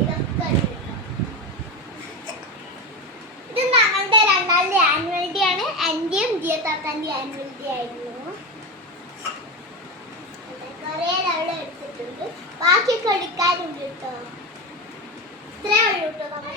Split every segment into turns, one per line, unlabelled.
ഇതൊക്കെ ഇത് ഞങ്ങളുടെ രണ്ടാമത്തെ ആനുവൽ ഡേ ആണ്. എന്റെയും ദിയ താത്താന്റെ ആനുവൽ ഡേ ആയിരുന്നു. കുറേ അവിടെ എടുത്തിട്ടുണ്ട്. ബാക്കിയൊക്കെ എടുക്കാനുണ്ട് കേട്ടോ ഇത്രേ ഉള്ളൂ കേട്ടോ നമ്മൾ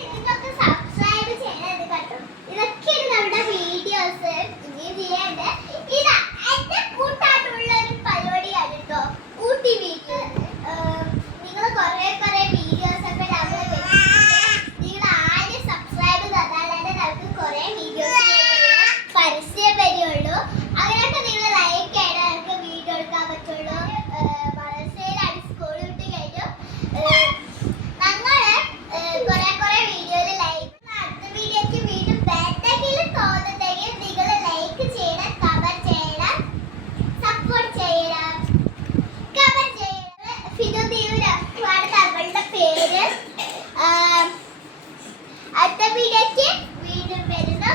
അടുത്ത വീഡിയോക്ക് വീണ്ടും വരുന്ന